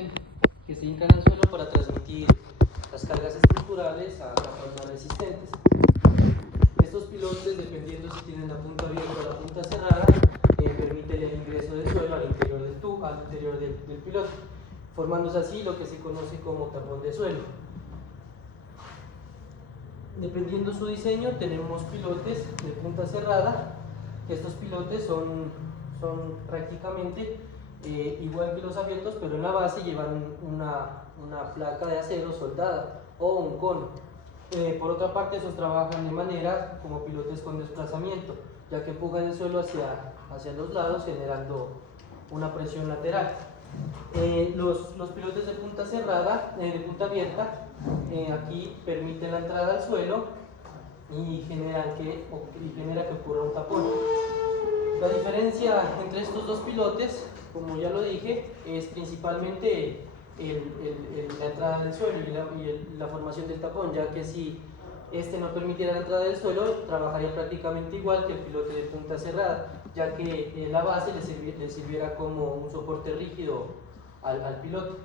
pilote que se hinca en el suelo para transmitir las cargas estructurales a capas más resistentes. Estos pilotes, dependiendo si tienen la punta abierta o la punta cerrada, permiten el ingreso del suelo al interior del tubo, al interior del pilote, formándose así lo que se conoce como tapón de suelo. Dependiendo su diseño, tenemos pilotes de punta cerrada. Estos pilotes son prácticamente igual que los abiertos, pero en la base llevan una placa de acero soldada o un cono. Por otra parte, esos trabajan de manera como pilotes con desplazamiento, ya que empujan el suelo hacia los lados, generando una presión lateral. Los pilotes de punta cerrada, de punta abierta, aquí permiten la entrada al suelo y genera que ocurra un tapón. La diferencia entre estos dos pilotes, como ya lo dije, es principalmente la entrada del suelo y la formación del tapón, ya que si este no permitiera la entrada del suelo, trabajaría prácticamente igual que el pilote de punta cerrada, ya que la base le sirviera como un soporte rígido al pilote.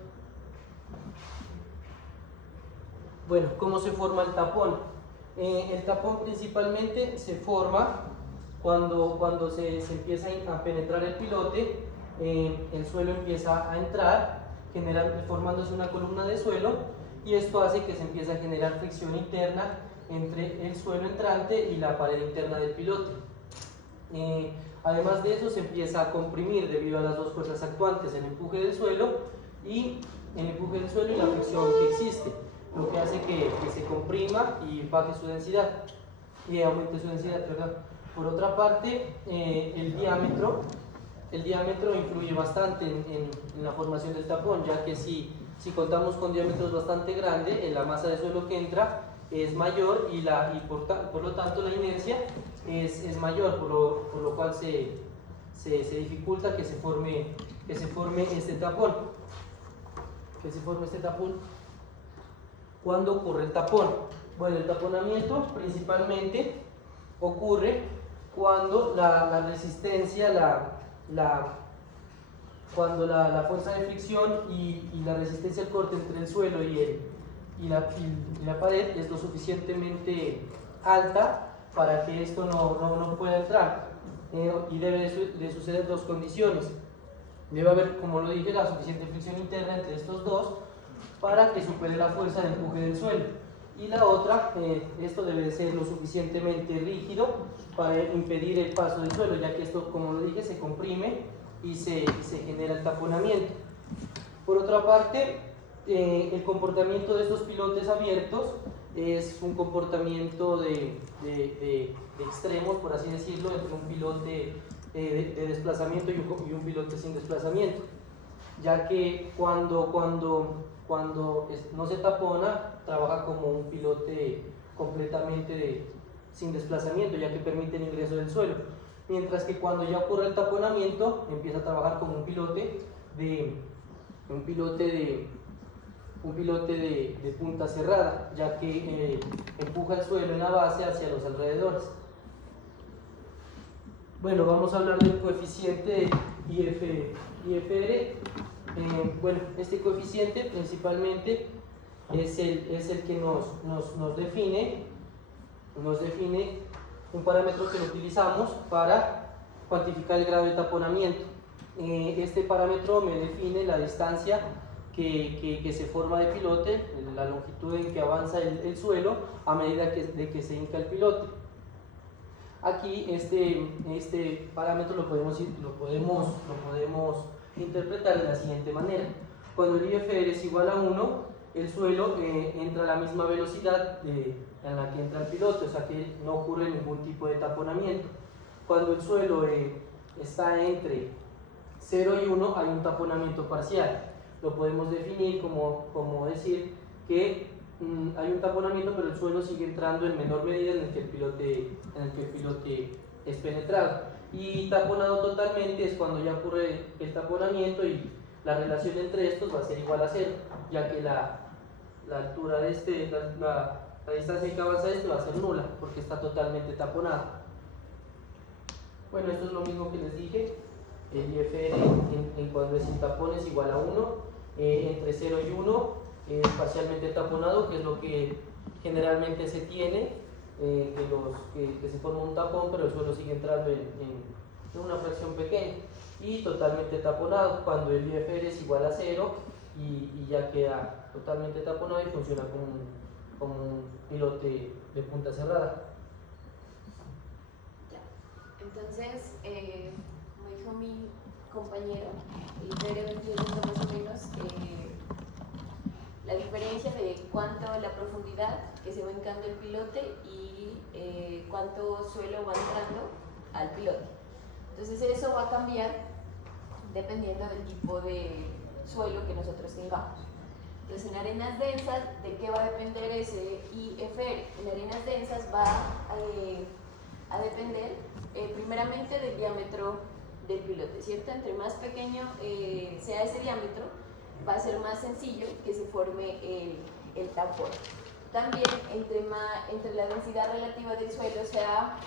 Bueno, ¿cómo se forma el tapón? El tapón principalmente se forma cuando se empieza a penetrar el pilote, el suelo empieza a entrar, formándose una columna de suelo, y esto hace que se empiece a generar fricción interna entre el suelo entrante y la pared interna del pilote. Además de eso, se empieza a comprimir debido a las dos fuerzas actuantes, el empuje del suelo y la fricción que existe, lo que hace que se comprima y baje su densidad y aumente su densidad, perdón. Por otra parte, el diámetro influye bastante en la formación del tapón, ya que si contamos con diámetros bastante grandes, la masa de suelo que entra es mayor y por lo tanto la inercia es mayor, por lo cual se dificulta que se forme este tapón. ¿Cuándo ocurre el tapón? Bueno, el taponamiento principalmente ocurre cuando la resistencia, cuando la fuerza de fricción y la resistencia al corte entre el suelo y la pared es lo suficientemente alta para que esto no pueda entrar. Y debe de suceder dos condiciones. Debe haber, como lo dije, la suficiente fricción interna entre estos dos para que supere la fuerza de empuje del suelo. Y la otra, esto debe de ser lo suficientemente rígido para impedir el paso del suelo, ya que esto, como lo dije, se comprime y se genera el taponamiento. Por otra parte, el comportamiento de estos pilotes abiertos es un comportamiento de extremos, por así decirlo, entre un pilote de desplazamiento y un pilote sin desplazamiento, ya que cuando no se tapona, trabaja como un pilote completamente sin desplazamiento, ya que permite el ingreso del suelo, mientras que cuando ya ocurre el taponamiento, empieza a trabajar como un pilote de punta cerrada, ya que empuja el suelo en la base hacia los alrededores. Bueno, vamos a hablar del coeficiente IFR. Bueno, este coeficiente principalmente es el que nos define un parámetro que lo utilizamos para cuantificar el grado de taponamiento. Este parámetro me define la distancia que se forma de pilote, la longitud en que avanza el suelo a medida de que se hinca el pilote. Aquí este parámetro lo podemos interpretar de la siguiente manera. Cuando el IFR es igual a 1, el suelo entra a la misma velocidad en la que entra el pilote, o sea que no ocurre ningún tipo de taponamiento. Cuando el suelo está entre 0 y 1, hay un taponamiento parcial. Lo podemos definir como decir que hay un taponamiento, pero el suelo sigue entrando en menor medida en el que el pilote es penetrado. Y taponado totalmente es cuando ya ocurre el taponamiento y la relación entre estos va a ser igual a 0, ya que la altura de la distancia que avanza va a ser nula, porque está totalmente taponado. Bueno, esto es lo mismo que les dije. El IFR en cuando es sin tapón es igual a 1 entre 0 y 1, parcialmente taponado, que es lo que generalmente se tiene, que se forma un tapón, pero el suelo sigue entrando en una fracción pequeña, y totalmente taponado, cuando el IFR es igual a 0 y ya queda totalmente taponado y funciona como un pilote de punta cerrada. Entonces, como dijo mi compañero, el IFR entiende más o menos la diferencia de cuánto la profundidad que se va hincando el pilote y cuánto suelo va entrando al pilote. Entonces eso va a cambiar dependiendo del tipo de suelo que nosotros tengamos. Entonces en arenas densas, ¿de qué va a depender ese IFR? En arenas densas va a depender primeramente del diámetro del pilote, ¿cierto? Entre más pequeño sea ese diámetro, va a ser más sencillo que se forme el tapón. También entre la densidad relativa del suelo sea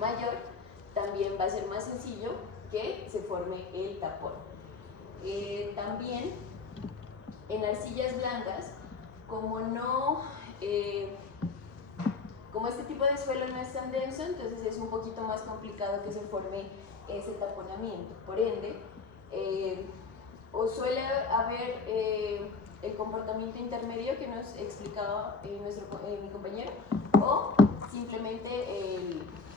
mayor, también va a ser más sencillo que se forme el tapón. También en arcillas blandas, como este tipo de suelo no es tan denso, entonces es un poquito más complicado que se forme ese taponamiento. Por ende, o suele haber el comportamiento intermedio que nos explicaba mi compañero, o simplemente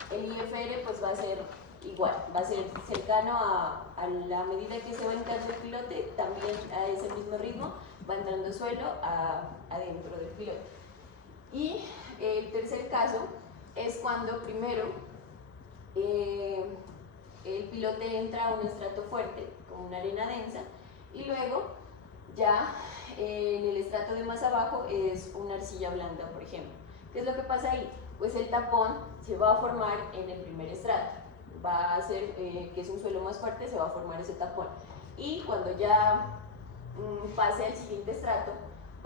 el IFR pues va a ser igual, va a ser cercano a la medida que se va entrando el pilote, también a ese mismo ritmo va entrando suelo adentro del pilote. Y el tercer caso es cuando primero el pilote entra a un estrato fuerte, como una arena densa, y luego ya en el estrato de más abajo es una arcilla blanda, por ejemplo. ¿Qué es lo que pasa ahí? Pues el tapón se va a formar en el primer estrato, va a ser que es un suelo más fuerte, se va a formar ese tapón. Y cuando ya pase al siguiente estrato,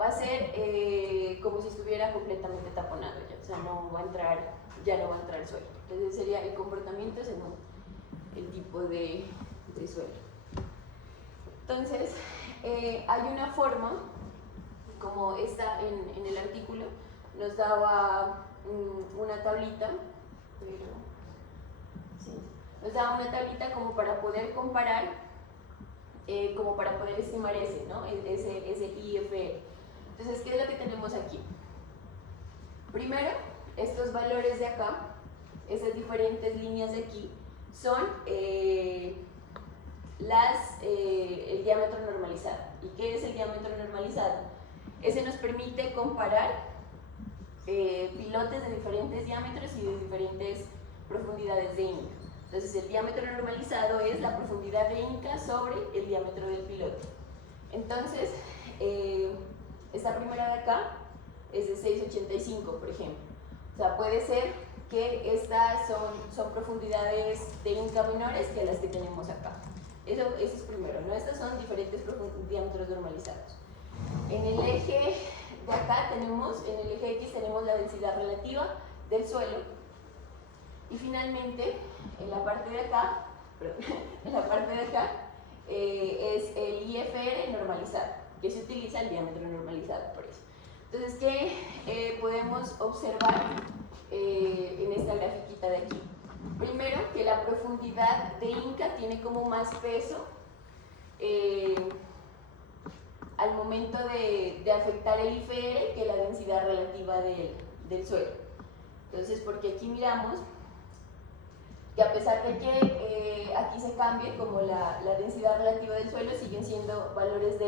va a ser como si estuviera completamente taponado ya, o sea, ya no va a entrar suelo. Entonces sería el comportamiento según el tipo de suelo. Entonces, hay una forma, como está en el artículo, nos daba una tablita, nos daba una tablita como para poder comparar, como para poder estimar ese, ¿no? ese IFR. Entonces, ¿qué es lo que tenemos aquí? Primero, estos valores de acá, esas diferentes líneas de aquí, son el diámetro normalizado. ¿Y qué es el diámetro normalizado? Ese nos permite comparar pilotes de diferentes diámetros y de diferentes profundidades de Inca. Entonces el diámetro normalizado es la profundidad de Inca sobre el diámetro del pilote. Entonces, esta primera de acá es de 6,85, por ejemplo. O sea, puede ser que estas son profundidades de Inca menores que las que tenemos acá. Eso es primero, ¿no? Estas son diferentes diámetros normalizados. En el eje de acá en el eje X tenemos la densidad relativa del suelo. Y finalmente, en la parte de acá, es el IFR normalizado, que se utiliza el diámetro normalizado por eso. Entonces, ¿qué podemos observar en esta grafiquita de aquí? Primero, que la profundidad de Inca tiene como más peso al momento de afectar el IFR que la densidad relativa del suelo. Entonces, porque aquí miramos que a pesar de que aquí se cambie como la densidad relativa del suelo, siguen siendo valores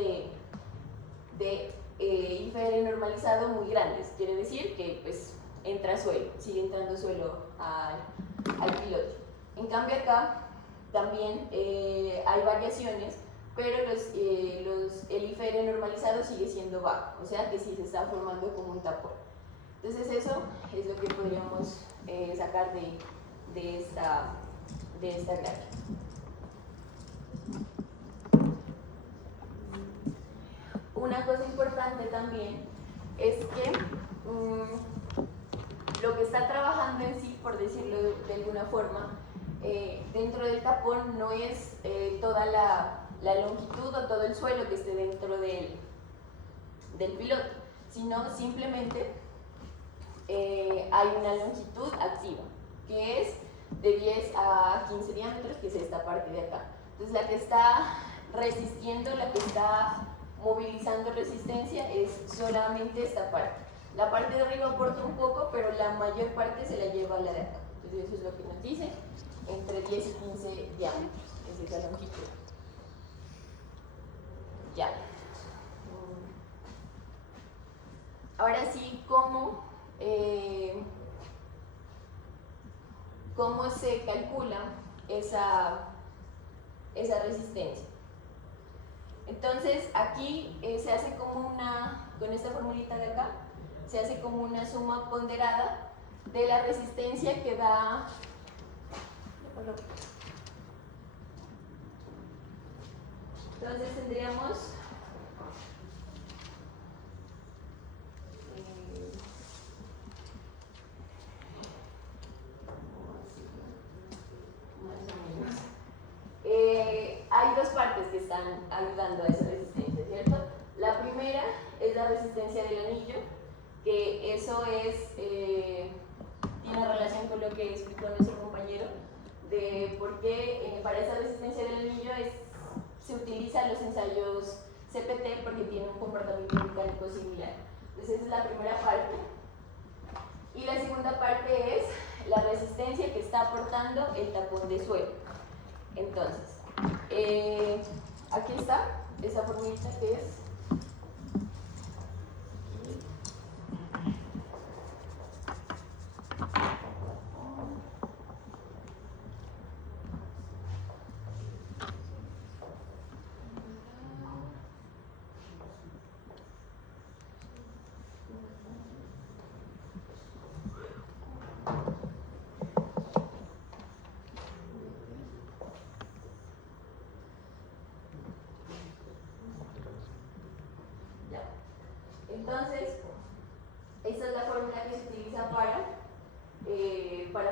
de IFR normalizado muy grandes. Quiere decir que pues entra suelo, sigue entrando suelo al pilote. En cambio acá también hay variaciones, pero el IFR normalizado sigue siendo bajo, o sea que sí se está formando como un tapón. Entonces eso es lo que podríamos sacar de esta gráfica. Una cosa importante también es que lo que está trabajando en sí, por decirlo de alguna forma, dentro del tapón no es toda la la longitud o todo el suelo que esté dentro del pilote, sino simplemente hay una longitud activa, que es de 10 a 15 diámetros, que es esta parte de acá. Entonces la que está resistiendo, la que está movilizando resistencia es solamente esta parte. La parte de arriba aporta un poco, pero la mayor parte se la lleva a la de acá. Entonces eso es lo que nos dice, entre 10 y 15 diámetros, es esa longitud. Ya. Ahora sí, ¿cómo se calcula esa resistencia? Entonces aquí se hace como con esta formulita de acá, se hace como una suma ponderada de la resistencia que da entonces tendríamos hay dos partes que están ayudando a esa resistencia, ¿cierto? La primera es la resistencia del anillo, que eso tiene relación con lo que explicó nuestro compañero, de por qué para esa resistencia del anillo se utilizan los ensayos CPT porque tiene un comportamiento mecánico similar. Entonces esa es la primera parte. Y la segunda parte es la resistencia que está aportando el tapón de suelo. Entonces, aquí está esa formulita que es entonces, esta es la fórmula que se utiliza para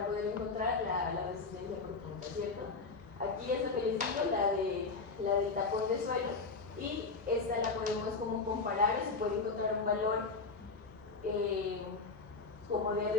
poder encontrar la resistencia por punto, ¿cierto? Aquí es lo que les digo, la del tapón de suelo, y esta la podemos como comparar, se puede encontrar un valor como de